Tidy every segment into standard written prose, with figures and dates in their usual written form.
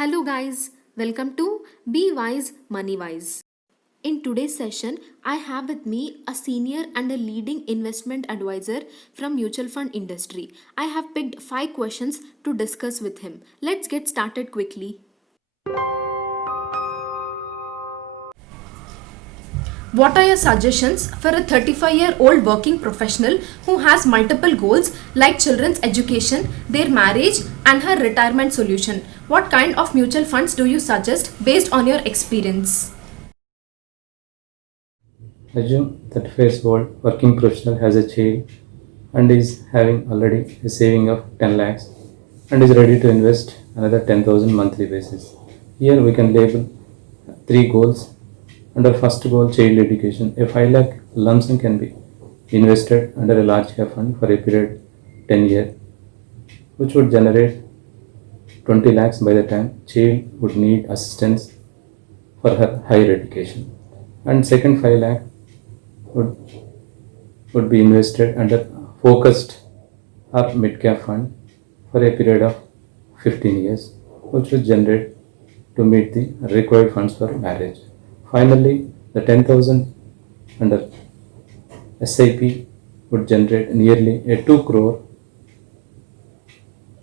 Hello, guys. Welcome to Be Wise, Money Wise. In today's session, I have with me a senior and a leading investment advisor from mutual fund industry. I have picked 5 questions to discuss with him. Let's get started quickly. What are your suggestions for a 35-year-old working professional who has multiple goals like children's education, their marriage, and her retirement solution? What kind of mutual funds do you suggest based on your experience? Assume that 35-year-old working professional has a child and is having already a saving of 10 lakhs and is ready to invest another 10,000 monthly basis. Here we can label three goals. Under first goal, child education, a 5 lakh lump sum can be invested under a large cap fund for a period 10 years, which would generate 20 lakhs by the time child would need assistance for her higher education. And second 5 lakh would, would be invested under focused or mid cap fund for a period of 15 years, which would generate to meet the required funds for marriage. Finally, the 10,000 under SIP would generate nearly a 2 crore,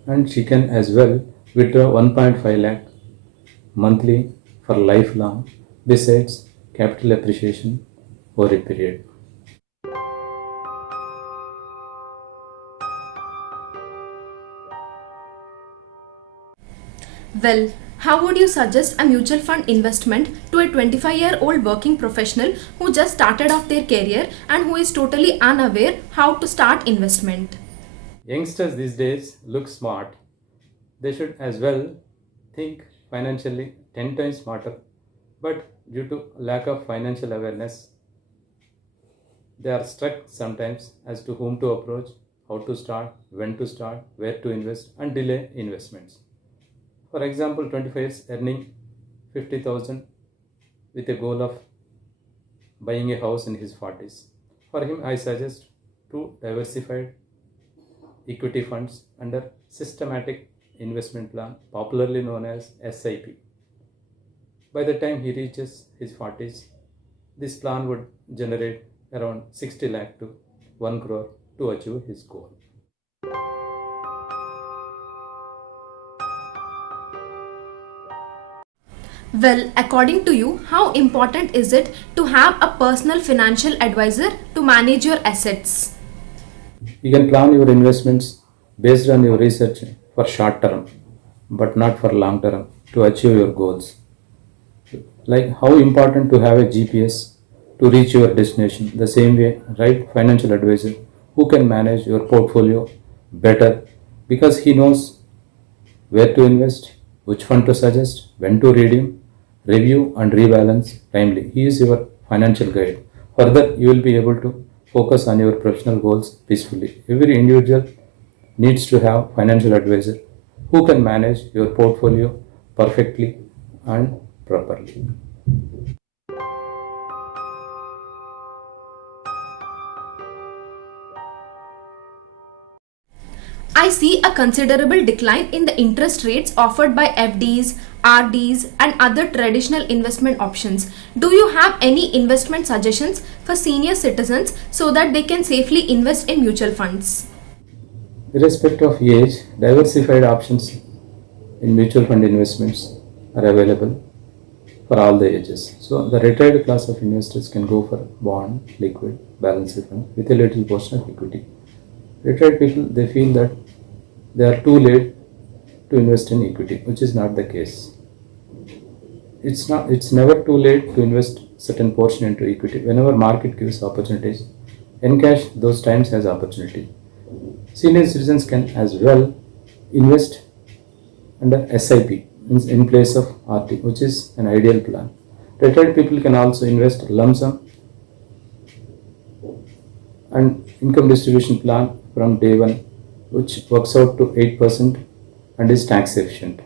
and she can as well withdraw 1.5 lakh monthly for lifelong besides capital appreciation over a period. Well, how would you suggest a mutual fund investment to a 25-year-old working professional who just started off their career and who is totally unaware how to start investment? Youngsters these days look smart. They should as well think financially 10 times smarter, but due to lack of financial awareness, they are stuck sometimes as to whom to approach, how to start, when to start, where to invest, and delay investments. For example, 25 years earning 50,000 with a goal of buying a house in his 40s. For him, I suggest two diversified equity funds under systematic investment plan, popularly known as SIP. By the time he reaches his 40s, this plan would generate around 60 lakh to 1 crore to achieve his goal. Well, according to you, how important is it to have a personal financial advisor to manage your assets? You can plan your investments based on your research for short term, but not for long term to achieve your goals. Like how important to have a GPS to reach your destination. The same way, right financial advisor who can manage your portfolio better because he knows where to invest, which fund to suggest, when to redeem, review and rebalance timely. He is your financial guide. Further, you will be able to focus on your professional goals peacefully. Every individual needs to have financial advisor who can manage your portfolio perfectly and properly. I see a considerable decline in the interest rates offered by FDs, RDs, and other traditional investment options. Do you have any investment suggestions for senior citizens so that they can safely invest in mutual funds? Irrespective of age, diversified options in mutual fund investments are available for all the ages. So the retired class of investors can go for bond, liquid, balanced fund with a little portion of equity. Retired people, they feel that they are too late to invest in equity, which is not the case. It's never too late to invest certain portion into equity. Whenever market gives opportunities, encash those times as opportunity. Senior citizens can as well invest under SIP in place of RT, which is an ideal plan. Retired people can also invest lump sum and income distribution plan from day one, which works out to 8% and is tax efficient.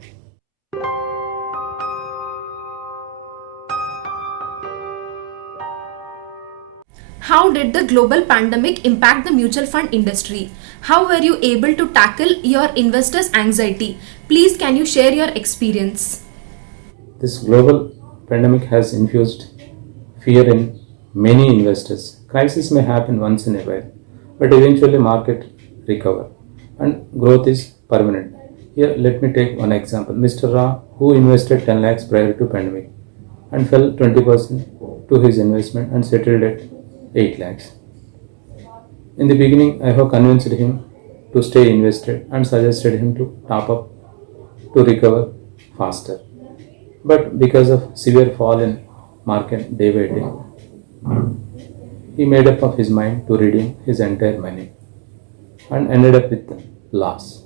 How did the global pandemic impact the mutual fund industry? How were you able to tackle your investors' anxiety? Please, can you share your experience? This global pandemic has infused fear in many investors. Crisis may happen once in a while, but eventually market recover and growth is permanent. Here let me take one example. Mr. Ra, who invested 10 lakhs prior to pandemic and fell 20% to his investment and settled at 8 lakhs. In the beginning, I have convinced him to stay invested and suggested him to top up to recover faster. But because of severe fall in market day by day, he made up of his mind to redeem his entire money and ended up with loss.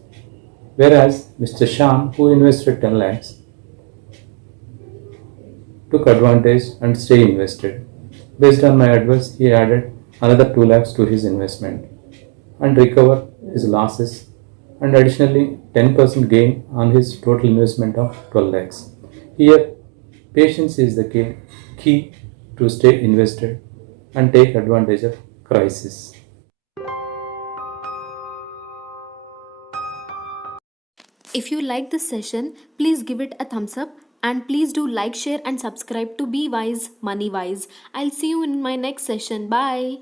Whereas Mr. Sham, who invested 10 lakhs, took advantage and stay invested. Based on my advice, he added another 2 lakhs to his investment and recovered his losses and additionally 10% gain on his total investment of 12 lakhs. Here, patience is the key to stay invested and take advantage of crisis. If you like this session, please give it a thumbs up and please do like, share, and subscribe to Be Wise, Money Wise. I'll see you in my next session. Bye.